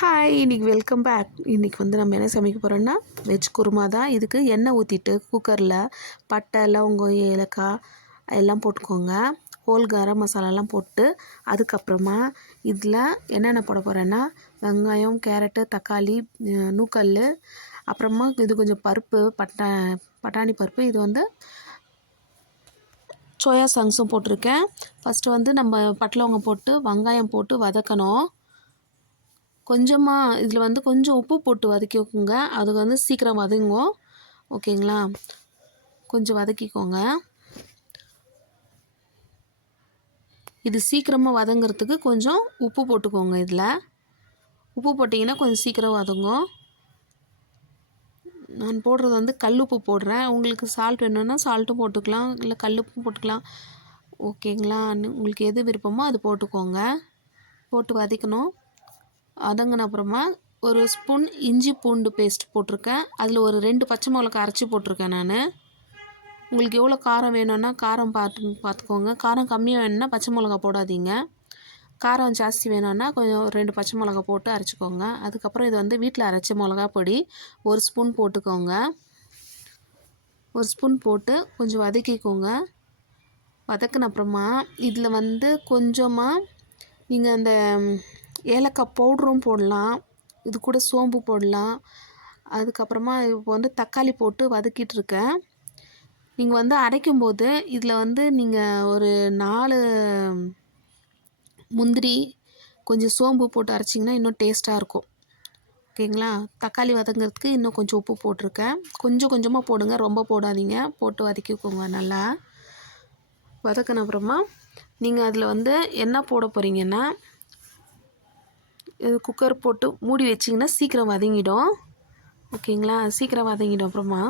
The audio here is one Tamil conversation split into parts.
ஹாய், இன்னைக்கு வெல்கம் பேக். இன்றைக்கி வந்து நம்ம என்ன சமைக்க போகிறோன்னா வெஜ் குருமா தான். இதுக்கு எண்ணெய் ஊற்றிட்டு குக்கரில் பட்டை, லவங்கம், ஏலக்காய் எல்லாம் போட்டுக்கோங்க. ஹோல் கரம் மசாலாலாம் போட்டு அதுக்கப்புறமா இதில் என்னென்ன போட போகிறேன்னா வெங்காயம், கேரட்டு, தக்காளி, நூக்கல், அப்புறமா இது கொஞ்சம் பருப்பு, பட்டாணி பருப்பு, இது வந்து சோயா சங்ஸும் போட்டிருக்கேன். ஃபஸ்ட்டு வந்து நம்ம பட்டை லவங்கம் போட்டு வெங்காயம் போட்டு வதக்கணும். கொஞ்சமாக இதில் வந்து கொஞ்சம் உப்பு போட்டு வதக்கிக்கோங்க. அது வந்து சீக்கிரம் வதங்கும். ஓகேங்களா? கொஞ்சம் வதக்கிக்கோங்க. இது சீக்கிரமாக வதங்கிறதுக்கு கொஞ்சம் உப்பு போட்டுக்கோங்க. இதில் உப்பு போட்டிங்கன்னா கொஞ்சம் சீக்கிரம் வதங்கும். நான் போடுறது வந்து கல் உப்பு போடுறேன். உங்களுக்கு சால்ட் வேணும்னா சால்ட்டும் போட்டுக்கலாம், இல்லை கல் உப்பும் போட்டுக்கலாம். ஓகேங்களா? உங்களுக்கு எது விருப்பமோ அது போட்டுக்கோங்க. போட்டு வதக்கணும். வதங்கின அப்புறமா ஒரு ஸ்பூன் இஞ்சி பூண்டு பேஸ்ட் போட்டிருக்கேன். அதில் ஒரு 2 பச்சை மிளகா அரைச்சி போட்டிருக்கேன் நான். உங்களுக்கு எவ்வளோ காரம் வேணும்னா காரம் பார்த்துக்கோங்க. காரம் கம்மியாக வேணும்னா பச்சை மிளகா போடாதீங்க. காரம் ஜாஸ்தி வேணும்னா கொஞ்சம் 2 பச்சை மிளகா போட்டு அரைச்சிக்கோங்க. அதுக்கப்புறம் இது வந்து வீட்டில் அரைச்ச மிளகா பொடி 1 ஸ்பூன் போட்டுக்கோங்க. 1 ஸ்பூன் போட்டு கொஞ்சம் வதக்கிக்கோங்க. வதக்கின அப்புறமா இதில் வந்து கொஞ்சமாக நீங்கள் அந்த ஏலக்காய் பவுடரும் போடலாம், இது கூட சோம்பு போடலாம். அதுக்கப்புறமா இப்போ வந்து தக்காளி போட்டு வதக்கிட்டுருக்கேன். நீங்கள் வந்து அரைக்கும்போது இதில் வந்து நீங்கள் ஒரு 4 முந்திரி, கொஞ்சம் சோம்பு போட்டு அரைச்சிங்கன்னா இன்னும் டேஸ்ட்டாக இருக்கும். ஓகேங்களா? தக்காளி வதங்கிறதுக்கு இன்னும் கொஞ்சம் உப்பு போட்டிருக்கேன். கொஞ்சம் கொஞ்சமாக போடுங்க, ரொம்ப போடாதீங்க. போட்டு வதக்கிக்கோங்க நல்லா. வதக்கின அப்புறமா நீங்கள் அதில் வந்து என்ன போட போகிறீங்கன்னா, இது குக்கர் போட்டு மூடி வச்சிங்கன்னா சீக்கிரம் வதங்கிடும். ஓகேங்களா? சீக்கிரம் வதங்கிடும். அப்புறமா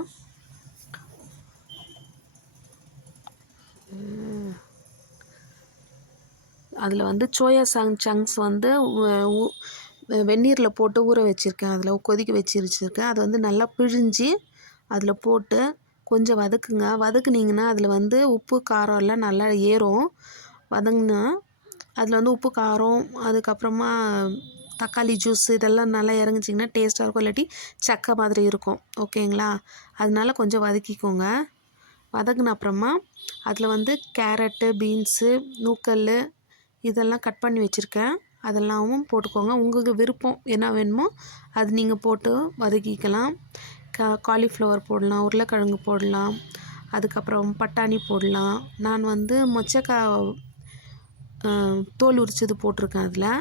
அதில் வந்து சோயா சங்க்ஸ் வந்து வெந்நீரில் போட்டு ஊற வச்சுருக்கேன். அதில் கொதிக்க வச்சுருக்கேன். அதை வந்து நல்லா பிழிஞ்சு அதில் போட்டு கொஞ்சம் வதக்குங்க. வதக்குனிங்கன்னா அதில் வந்து உப்பு காரம் எல்லாம் நல்லா ஏறும். வதங்கினா அதில் வந்து உப்பு காரம், அதுக்கப்புறமா தக்காளி ஜூஸ் இதெல்லாம் நல்லா இறங்குச்சிங்கன்னா டேஸ்ட்டாக இருக்கும். இல்லாட்டி சக்கை மாதிரி இருக்கும். ஓகேங்களா? அதனால கொஞ்சம் வதக்கிக்கோங்க. வதங்கின அப்புறமா அதில் வந்து கேரட்டு, பீன்ஸு, நூக்கல் இதெல்லாம் கட் பண்ணி வச்சுருக்கேன். அதெல்லாமும் போட்டுக்கோங்க. உங்களுக்கு விருப்பம் என்ன வேணுமோ அது நீங்கள் போட்டு வதக்கிக்கலாம். காலிஃப்ளவர் போடலாம், உருளைக்கிழங்கு போடலாம், அதுக்கப்புறம் பட்டாணி போடலாம். நான் வந்து மொச்சக்காய் தோல் உரிச்சது போட்டிருக்கேன் அதில்.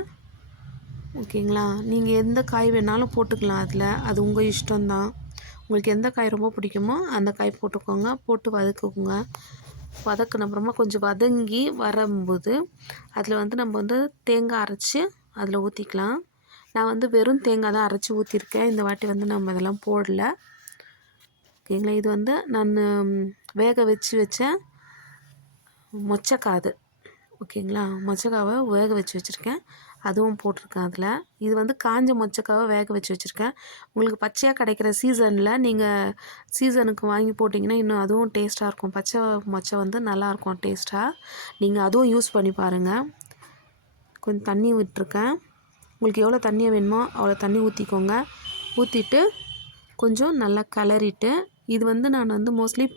ஓகேங்களா? நீங்கள் எந்த காய் வேணாலும் போட்டுக்கலாம் அதில். அது உங்கள் இஷ்டம்தான். உங்களுக்கு எந்த காய் ரொம்ப பிடிக்குமோ அந்த காய் போட்டுக்கோங்க. போட்டு வதக்குங்க. வதக்கின அப்புறமா கொஞ்சம் வதங்கி வரும்போது அதில் வந்து நம்ம வந்து தேங்காய் அரைச்சி அதில் ஊற்றிக்கலாம். நான் வந்து வெறும் தேங்காய் தான் அரைச்சி ஊற்றிருக்கேன். இந்த வாட்டி வந்து நம்ம இதெல்லாம் போடல. ஓகேங்களா? இது வந்து நான் வேக வச்ச மொச்சக்காய் அது. ஓகேங்களா? மொச்சக்காவை வேக வச்சுருக்கேன். அதுவும் போட்டிருக்கேன் அதில். இது வந்து காஞ்ச மொச்சக்காவை வேக வச்சுருக்கேன். உங்களுக்கு பச்சையாக கிடைக்கிற சீசனில் நீங்கள் சீசனுக்கு வாங்கி போட்டிங்கன்னா இன்னும் அதுவும் டேஸ்ட்டாக இருக்கும். பச்சை மொச்சை வந்து நல்லாயிருக்கும் டேஸ்ட்டாக. நீங்கள் அதுவும் யூஸ் பண்ணி பாருங்கள். கொஞ்சம் தண்ணி விட்டுருக்கேன். உங்களுக்கு எவ்வளோ தண்ணி வேணுமோ அவ்வளோ தண்ணி ஊற்றிக்கோங்க. ஊற்றிட்டு கொஞ்சம் நல்லா கிளறிட்டு, இது வந்து நான் வந்து மோஸ்ட்லி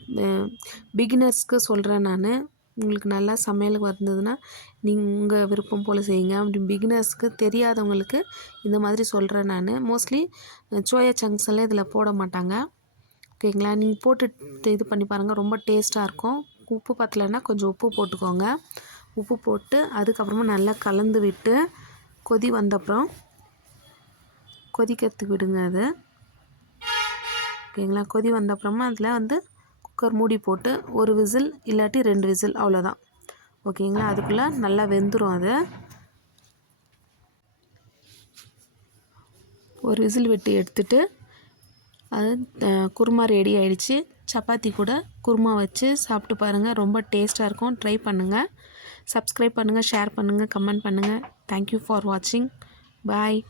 பிகினர்ஸ்க்கு சொல்கிறேன் நான். உங்களுக்கு நல்லா சமையலுக்கு வந்ததுன்னா நீங்கள் உங்கள் விருப்பம் போல் செய்யுங்க. அப்படி பிகினர்ஸ்க்கு தெரியாதவங்களுக்கு இந்த மாதிரி சொல்கிறேன் நான். மோஸ்ட்லி சோயா சங்க்ஸ் எல்லாம் இதில் போட மாட்டாங்க. ஓகேங்களா? நீங்கள் போட்டு இது பண்ணி பாருங்கள். ரொம்ப டேஸ்ட்டாக இருக்கும். உப்பு பத்தலைன்னா கொஞ்சம் உப்பு போட்டுக்கோங்க. உப்பு போட்டு அதுக்கப்புறமா நல்லா கலந்து விட்டு கொதி வந்தப்புறம் கொதிக்கிறதுக்கு விடுங்க அது. ஓகேங்களா? கொதி வந்தப்புறமா அதில் வந்து குக்கர் மூடி போட்டு ஒரு விசில் இல்லாட்டி 2 விசில் அவ்வளோதான். ஓகேங்களா? அதுக்குள்ளே நல்லா வெந்துடும் அது. ஒரு விசில் விட்டு எடுத்துட்டு அது குருமா ரெடி ஆகிடுச்சு. சப்பாத்தி கூட குருமா வச்சு சாப்பிட்டு பாருங்கள். ரொம்ப டேஸ்ட்டாக இருக்கும். ட்ரை பண்ணுங்கள். சப்ஸ்கிரைப் பண்ணுங்கள், ஷேர் பண்ணுங்கள், கமெண்ட் பண்ணுங்கள். தேங்க்யூ ஃபார் வாட்சிங். பாய்.